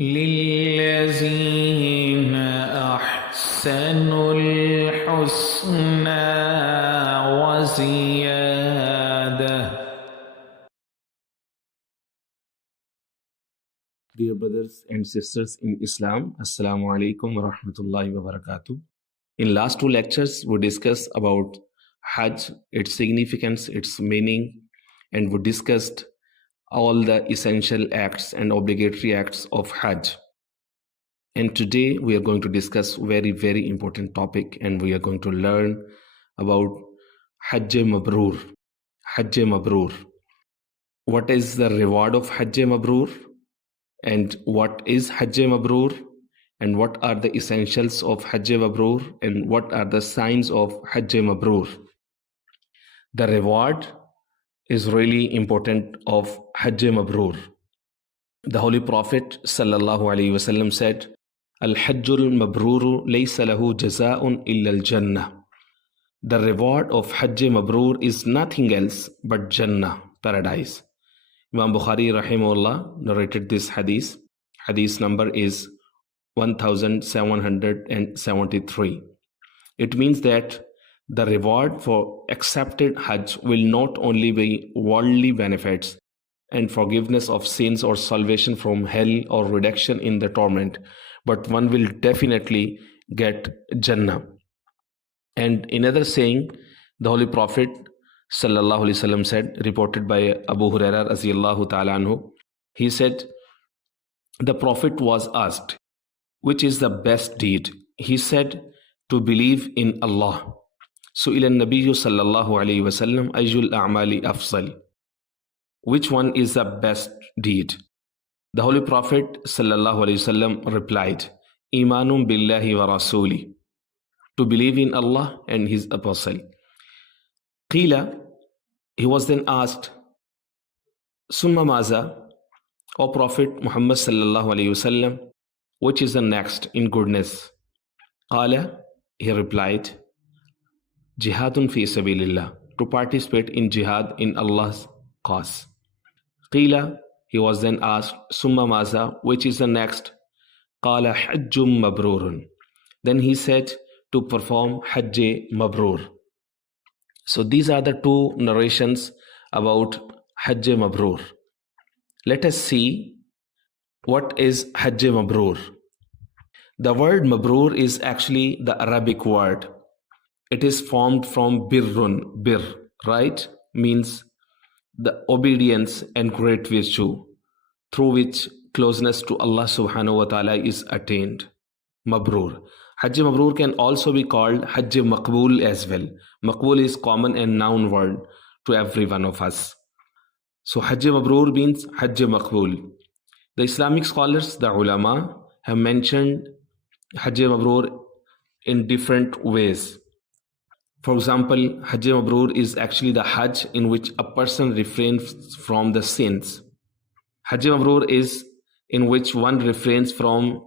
للذين أحسنوا الحسنى وزيادة. Dear brothers and sisters in Islam, Assalamu alaikum wa rahmatullahi wa barakatuh. In last two lectures, we discussed about Hajj, its significance, its meaning, and we discussed all the essential acts and obligatory acts of Hajj. And today we are going to discuss very, very important topic, and we are going to learn about Hajj Mabrur. Hajj Mabrur. What is the reward of Hajj Mabrur? And what is Hajj Mabrur? And what are the essentials of Hajj Mabrur? And what are the signs of Hajj Mabrur? The reward is really important of Hajj Mabrur. The Holy Prophet sallallahu alaihi wasallam said, Al-Hajjul Mabruru laysa lahu jaza'un illa al-Jannah. The reward of Hajj Mabrur is nothing else but Jannah, paradise. Imam Bukhari rahimahullah narrated this hadith. Hadith number is 1773. It means that the reward for accepted Hajj will not only be worldly benefits and forgiveness of sins or salvation from hell or reduction in the torment, but one will definitely get Jannah. And another saying, the Holy Prophet sallallahu alaihi wasallam said, reported by Abu Huraira radhiyallahu ta'ala anhu, he said, the Prophet was asked, which is the best deed? He said, to believe in Allah. Su'ila an-nabiyyu sallallahu alaihi wasallam ayyul a'mali afzal. Which one is the best deed? The Holy Prophet sallallahu alaihi wasallam replied, Imanum billahi wa rasuli. To believe in Allah and His Apostle. Qila, he was then asked, Summa maza, O Prophet Muhammad sallallahu alaihi wasallam, which is the next in goodness? Qala, he replied, Jihadun fi sabilillah, to participate in jihad in Allah's cause. Qila, he was then asked, Summa maza, which is the next? Qala hajjum mabrurun. Then he said, to perform Hajj Mabrur. So these are the two narrations about Hajj Mabrur. Let us see what is Hajj Mabrur. The word Mabrur is actually the Arabic word. It is formed from birrun, bir, right? Means the obedience and great virtue through which closeness to Allah subhanahu wa ta'ala is attained. Mabrur. Hajj Mabrur can also be called Hajj Maqbool as well. Maqbool is common and noun word to every one of us. So Hajj Mabrur means Hajj Maqbool. The Islamic scholars, the ulama, have mentioned Hajj Mabrur in different ways. For example, Hajj Mabrur is actually the Hajj in which a person refrains from the sins. Hajj Mabrur is in which one refrains from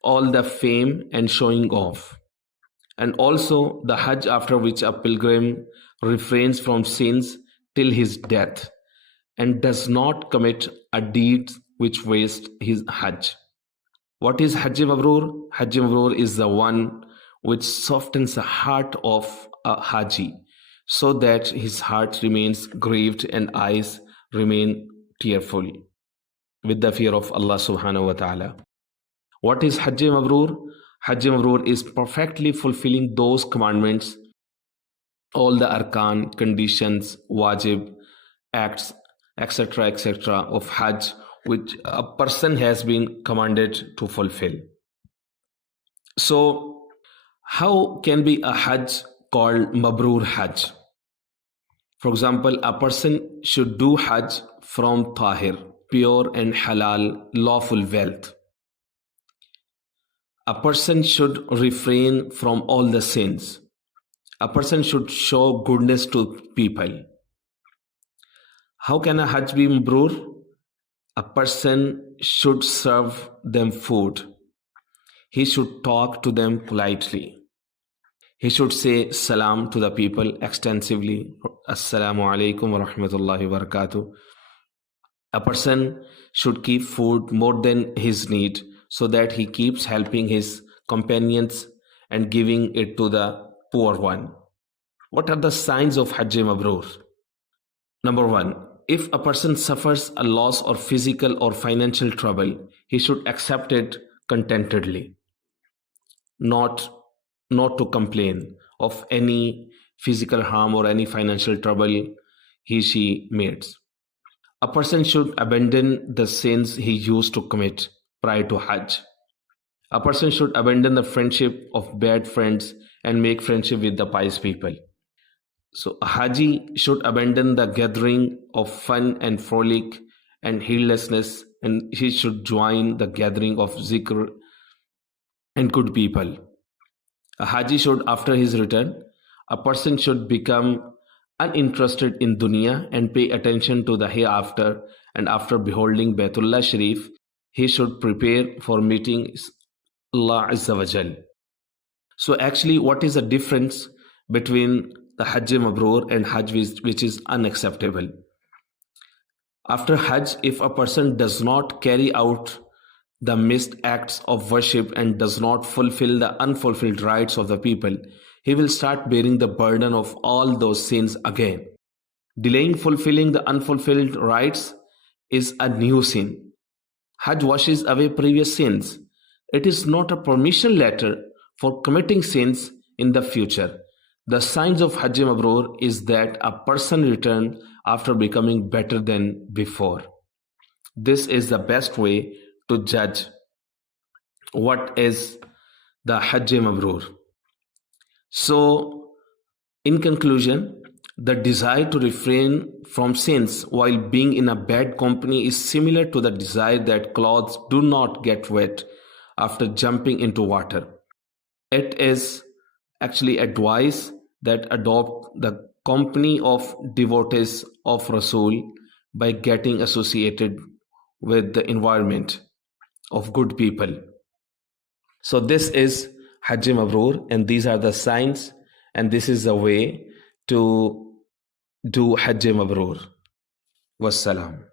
all the fame and showing off. And also the Hajj after which a pilgrim refrains from sins till his death and does not commit a deed which wastes his Hajj. What is Hajj Mabrur? Hajj Mabrur is the one which softens the heart of a Haji so that his heart remains grieved and eyes remain tearful with the fear of Allah subhanahu wa ta'ala. What is Hajj Mabrur? Hajj Mabrur is perfectly fulfilling those commandments, all the arkan, conditions, wajib, acts, etc., of Hajj, which a person has been commanded to fulfill. So, how can be a Hajj called Mabrur Hajj? For example, a person should do Hajj from Tahir, pure and halal, lawful wealth. A person should refrain from all the sins. A person should show goodness to people. How can a Hajj be Mabrur? A person should serve them food. He should talk to them politely. He should say salam to the people extensively. Assalamu alaikum wa rahmatullahi wa barakatuh. A person should keep food more than his need so that he keeps helping his companions and giving it to the poor one. What are the signs of Hajj Mabrur? Number one, if a person suffers a loss or physical or financial trouble, he should accept it contentedly, not not to complain of any physical harm or any financial trouble she meets. A person should abandon the sins he used to commit prior to Hajj. A person should abandon the friendship of bad friends and make friendship with the pious people. So a Haji should abandon the gathering of fun and frolic and heedlessness, and he should join the gathering of zikr and good people. A Haji should, after his return, a person should become uninterested in dunya and pay attention to the hereafter, and after beholding Baitullah Sharif, he should prepare for meeting Allah Azza wa Jal. So actually, what is the difference between the Hajj Mabrur and Hajj which is unacceptable? After Hajj, if a person does not carry out the missed acts of worship and does not fulfill the unfulfilled rights of the people, he will start bearing the burden of all those sins again. Delaying fulfilling the unfulfilled rights is a new sin. Hajj washes away previous sins. It is not a permission letter for committing sins in the future. The signs of Hajj Mabrur is that a person return after becoming better than before. This is the best way to judge what is the Hajj Mabrur. So, in conclusion, the desire to refrain from sins while being in a bad company is similar to the desire that clothes do not get wet after jumping into water. It is actually advised that adopt the company of devotees of Rasul by getting associated with the environment of good people. So this is Hajj Mabrur, and these are the signs, and this is the way to do Hajj Mabrur. Wassalam.